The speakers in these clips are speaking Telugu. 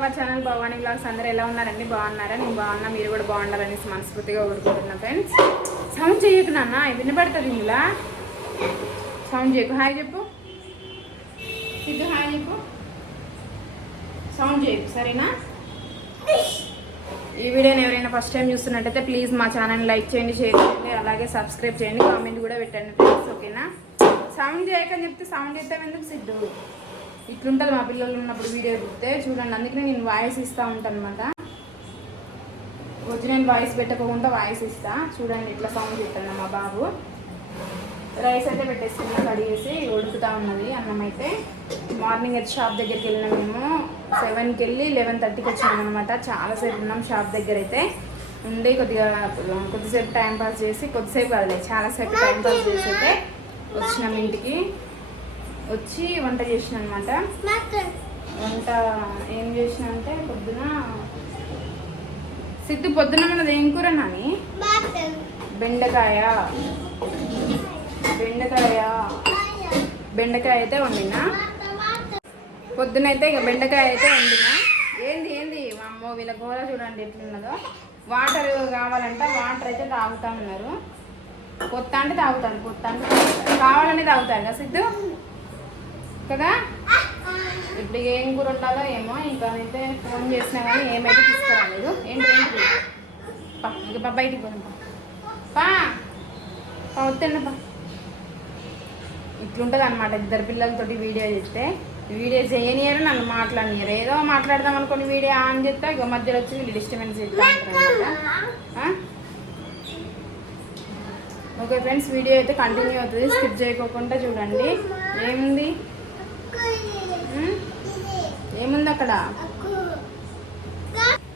అవర్ ఛానల్ భవానీ బ్లాగ్స్ అందరూ ఎలా ఉన్నారండి? బాగున్నారా? నేను బాగున్నా మీరు కూడా బాగుండాలనేసి మనస్ఫూర్తిగా కోరుకుంటున్నా ఫ్రెండ్స్. సౌండ్ చేయకు నాన్న వినపడుతుంది ఇందులో. సౌండ్ చేయకు. హాయ్ చెప్పు. సిద్ధు హాయ్ చెప్పు. సౌండ్ చేయకు సరేనా? ఈ వీడియోని ఎవరైనా ఫస్ట్ టైం చూస్తున్నట్టయితే ప్లీజ్ మా ఛానల్ లైక్ చేయండి షేర్ చేయండి అలాగే సబ్స్క్రైబ్ చేయండి కామెంట్ కూడా పెట్టండి ఫ్రెండ్స్ ఓకేనా సౌండ్ చేయకని చెప్తే సౌండ్ చేద్దాం ఎందుకు సిద్ధు? ఇట్లుంటుంది మా పిల్లలు ఉన్నప్పుడు వీడియో చూస్తే. చూడండి అందుకనే నేను వాయిస్ ఇస్తూ ఉంటాను అనమాట ఒరిజినల్ వాయిస్ పెట్టకుండా వాయిస్ ఇస్తా. చూడండి ఇట్లా సౌండ్ చెప్తాను మా బాబు. రైస్ అయితే పెట్టేసుకున్నా కడిగేసి ఉడుకుతా ఉన్నది అన్నం అయితే. మార్నింగ్ అయితే షాప్ దగ్గరికి వెళ్ళినాం మేము. సెవెన్కి వెళ్ళి లెవెన్ థర్టీకి వచ్చినాం అనమాట చాలాసేపు ఉన్నాం షాప్ దగ్గర అయితే. ఉండి కొద్దిగా కొద్దిసేపు టైం పాస్ చేసి కొద్దిసేపు కాదులే చాలాసేపు టైం పాస్ చేసి అయితే వచ్చినాం ఇంటికి. వచ్చి వంట చేసిన అనమాట వంట ఏం చేసిన అంటే పొద్దున సిద్ధు పొద్దున మనది ఏం కూర నాని? బెండకాయ. బెండకాయ. బెండకాయ అయితే వండినా. అయితే ఇక బెండకాయ అయితే వండినా. ఏంది ఏంది? మా అమ్మో వీళ్ళ కూర చూడండి ఎట్లున్నదో. వాటర్ కావాలంటే వాటర్ అయితే తాగుతా ఉన్నారు. కొత్త అంటే తాగుతారు కొత్త అంటే తాగుతాడు. కావాలని తాగుతారు కదా సిద్ధు? కదా? ఇప్పుడు ఏం కూర ఉండాలో ఏమో ఇంకా అయితే ఫోన్ చేసినా కానీ ఏమైతే తీసుకురాలేదు. ఏంటి ఏంటి పా ఇక పా బయటికి పోదాం పా. పా వద్దండి పా. ఇట్లుంటుంది అనమాట ఇద్దరు పిల్లలతోటి వీడియో చేస్తే. వీడియో చేయనియరు నన్ను మాట్లాడనియరు. ఏదో మాట్లాడదాం అనుకోని వీడియో ఆన్ చెప్తా ఇక మధ్యలో వచ్చి వీళ్ళు డిస్టర్బెన్స్ ఓకే ఫ్రెండ్స్ వీడియో అయితే కంటిన్యూ అవుతుంది. స్కిప్ చేయకోకుండా చూడండి. ఏముంది ఉమ్? ఏముంది అక్కడ.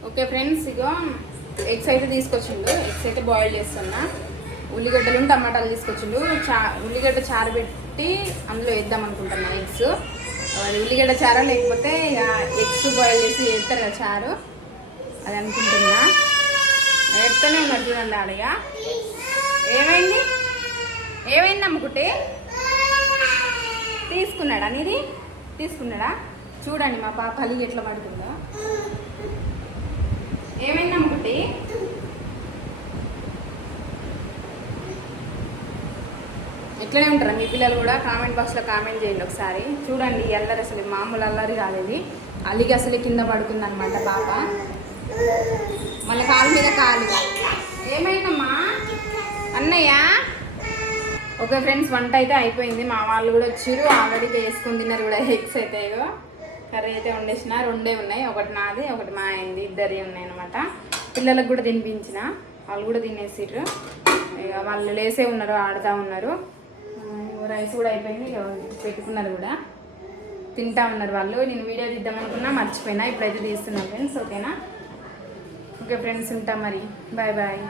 ఓకే ఫ్రెండ్స్ ఇగో ఎగ్స్ అయితే తీసుకొచ్చిండు. ఎగ్స్ అయితే బాయిల్ చేస్తున్నా. ఉల్లిగడ్డలు టమాటాలు తీసుకొచ్చిండు. చా ఉల్లిగడ్డ చారు పెట్టి అందులో వేద్దాం అనుకుంటున్నా ఎగ్స్. ఉల్లిగడ్డ చారా లేకపోతే ఎగ్స్ బాయిల్ చేసి వేస్తారు కదా చారు. అది అనుకుంటున్నా. వేస్తూనే ఉన్నారు చూడండి ఆడగా ఏమైంది? ఏమైంది అమ్ముకుంటే తీసుకున్నాడా నీది? తీసుకున్నాడా? చూడండి మా పాప అలిగి ఎట్లా పడుతుందో. ఏమైంది అమ్ముకుంటే ఎట్లనే ఉంటారా? మీ పిల్లలు కూడా కామెంట్ బాక్స్లో కామెంట్ చేయండి ఒకసారి. చూడండి అల్లరి అసలు మామూలు అల్లరి కాలేదు అలిగి అసలు కింద పడుకుంది అనమాట పాప. మళ్ళీ కాలు మీద కాలు. ఏమైందమ్మా? అన్నయ్య? ఓకే ఫ్రెండ్స్ వంట అయితే అయిపోయింది. మా వాళ్ళు కూడా వచ్చారు. ఆల్రెడీ వేసుకుని తిన్నారు కూడా ఎగ్స్ అయితే కర్రీ అయితే వండేసిన. రెండే ఉన్నాయి. ఒకటి నాది ఒకటి మా అయింది ఇద్దరి ఉన్నాయి అనమాట పిల్లలకు కూడా తినిపించిన. వాళ్ళు కూడా తినేసిర్రు. ఇక వాళ్ళు లేసే ఉన్నారు ఆడుతూ ఉన్నారు. రైస్ కూడా అయిపోయింది. ఇక పెట్టుకున్నారు కూడా. తింటా ఉన్నారు వాళ్ళు. నేను వీడియో తీద్దాం అనుకున్నా మర్చిపోయినా. ఇప్పుడైతే తీస్తున్నాను ఫ్రెండ్స్ ఓకేనా? ఓకే ఫ్రెండ్స్ ఉంటాం మరి. Bye bye.